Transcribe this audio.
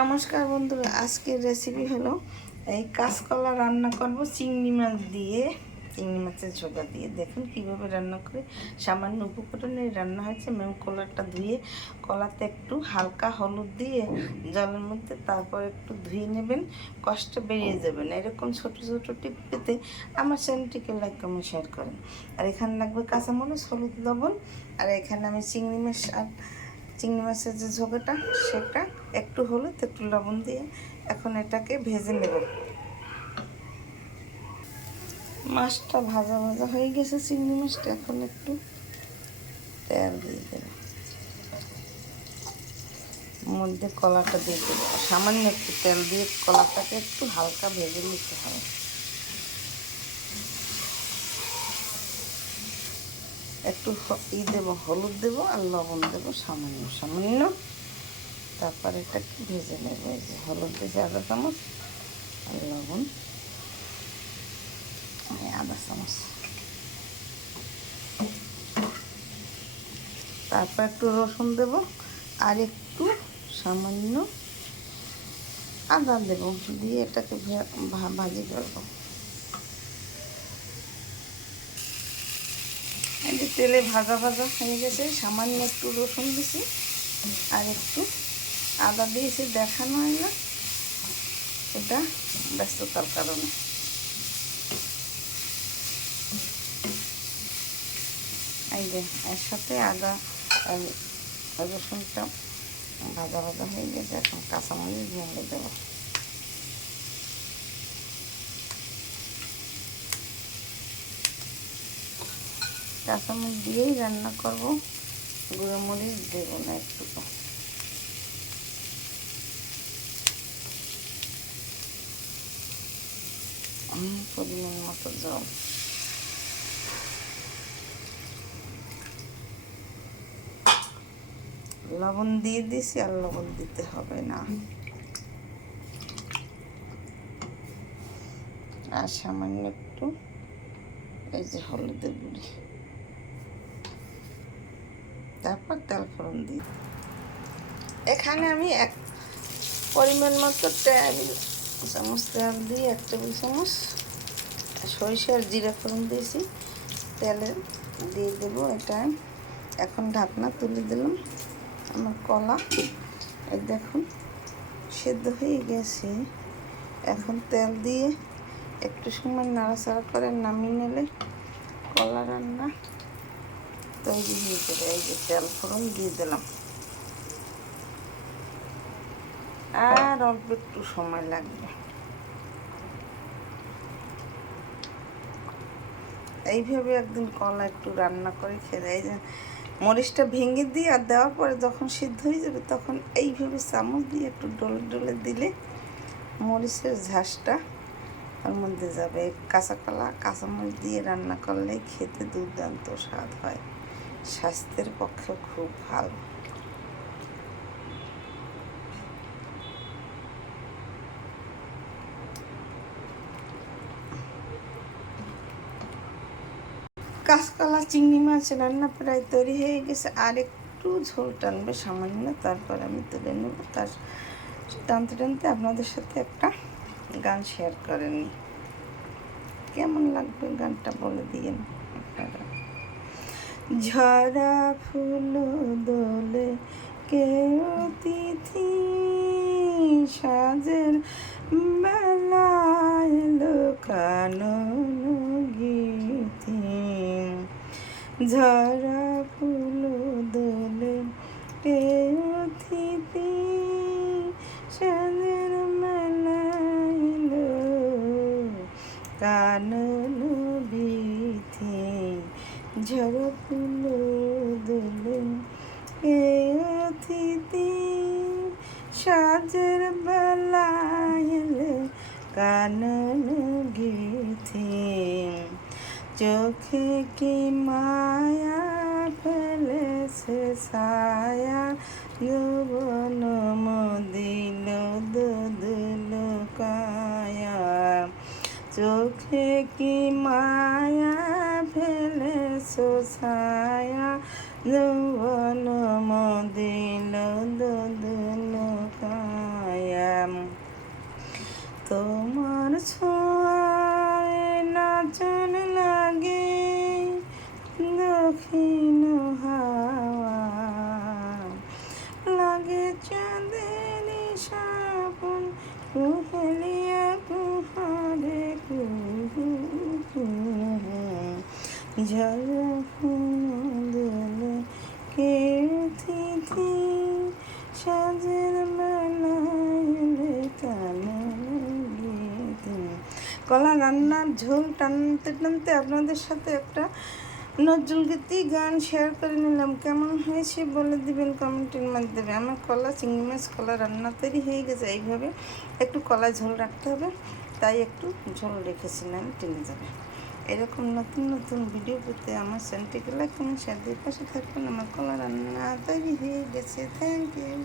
নমস্কার বন্ধুরা, আজকের রেসিপি হলো এই কাঁচকলা রান্না করব চিংড়ি মাছ দিয়ে। চিংড়ি মাছের ঝোঁকা দিয়ে দেখুন কিভাবে রান্না করে। সামান্য উপকরণে রান্না হয়েছে। কলাটা ধুয়ে কলাতে একটু হালকা হলুদ দিয়ে জলের মধ্যে তারপর একটু ধুয়ে নেবেন, কষ্ট বেরিয়ে যাবেন। এরকম ছোট ছোট টিপ পেতে আমার চ্যানেলটিকে লাইক কমেন্ট শেয়ার করেন। আর এখানে লাগবে কাঁচামরিচ, হলুদ, লবণ। আর এখানে আমি চিংড়ি মাছের যে ঝোঁকাটা সেটা একটু হলুদ একটু লবণ দিয়ে এখন এটাকে ভেজে নেব। মাছটা ভাজা ভাজা হয়ে গেছে। চিংড়ি মাছটা এখন একটু তেল দিয়ে দেব, মধ্যে কলাটা দিয়ে দেবো। সামান্য একটু তেল দিয়ে কলাটাকে একটু হালকা ভেজে নিতে হবে। একটু দেবো, হলুদ দেবো আর লবণ দেবো সামান্য সামান্য। তারপর এটাকে ভেজে নেব। এই যে হলুদ দিয়েছি আধা চামচ, আর লবণ আধা চামচ। তারপর একটু রসুন দেব আর একটু সামান্য আদা দেব, দিয়ে এটাকে ভাজি করব। এই যে তেলে ভাজা ভাজা হয়ে গেছে। সামান্য একটু রসুন দিছি আর একটু আদা দিয়েছি, দেখানো হয় না, এটা ব্যস্ততার কারণে। এই যে এর সাথে আদা আর রসুনটা ভাজা ভাজা হয়ে গেছে। এখন কাঁচামরিচ ভেঙে দেব। কাঁচামরিচ দিয়েই রান্না করব, গুঁড়ো মরিচ দেবো না একটুকু। পরিমাণ মতো জল। লবণ দিয়ে দিছি, আর লবণ দিতে হবে না। আর সামান্য একটু এই যে হলুদের গুঁড়ি। তারপর তেল ফোড়ন দিই। এখানে আমি এক পরিমাণ মতো টেবিল চামচ তেল দিয়ে 1 টেবিল চামচ সরিষা আর জিরা ফোড়ন দিয়েছি। তেলে দিয়ে দেবো এটা। এখন ঢাকনা তুলে দিলাম। আমার কলা এই দেখুন সেদ্ধ হয়ে গেছে। এখন তেল দিয়ে একটু সময় নাড়াচাড়া করে নামিয়ে নিলে কলা রান্না তৈরি হয়ে যাবে। এই যে তেল ফোড়ন দিয়ে দিলাম, আর অল্প একটু সময় লাগবে। এইভাবে একদিন কলা একটু রান্না করে খেয়ে দেয়। এই যে মরিচটা ভেঙে দিয়ে আর দেওয়ার পরে যখন সিদ্ধ হয়ে যাবে তখন এইভাবে চামচ দিয়ে একটু ডলে ডলে দিলে মরিচের ঝাঁসটা ওর মধ্যে যাবে। কাঁচা কলা কাঁচামরিচ দিয়ে রান্না করলে খেতে দুর্দান্ত স্বাদ হয়, স্বাস্থ্যের পক্ষে খুব ভালো। কাঁচকলা চিংড়ি মাছ রান্না প্রায় তৈরি হয়ে গেছে। আর একটু ঝোল টানবে সামান্য, তারপর আমি তুলে নেব। তার টানতে টানতে আপনাদের সাথে একটা গান শেয়ার করে নিই। কেমন লাগবে গানটা বলে দিয়েন আপনারা। ঝরা ফুল দোলে কেউ তিথি সাজের বেলায় কানন গীতি। ঝরা ফুল দোলে কেউ তিথি সাজের মেলায় কানন বিথি। ঝরা ফুল দোলে অতিথি সাজের বেলায় কানন গীতি। চোখে কি মায়া ফেলেছে ছায়া যৌবন মদিল দোদুল কায়া। চোখে কি মায়া ফেলেছো ছায়া যৌবন মদিল দোদুল কায়া। তোমার ছোঁয়ায় নাচন লাগে দক্ষিণ হাওয়া, লাগে চাঁদেরি সাপন কুহেলিয়া কুহারে কুহু ঝরা ফুল দিলে কে তিথি সাজের বেলায় কানে গীতি। কলা রান্নার ঝোল টানতে টানতে আপনাদের সাথে একটা নজরুলগীতি গান শেয়ার করে নিলাম। কেমন হয়েছে বলে দিবেন কমেন্টের মাধ্যমে। আমার কলা চিংড়ি মাছ কলা রান্না তৈরি হয়ে গেছে। এইভাবে একটু কলা ঝোল রাখতে হবে, তাই একটু ঝোল রেখেছিলাম, টেনে যাবে। এরকম নতুন নতুন ভিডিও পেতে আমার চ্যানেলটিকে লাইক কমেন্ট শেয়ার দিয়ে পাশে থাকবেন। আমার কলা রান্না তৈরি হয়ে গেছে। Thank you.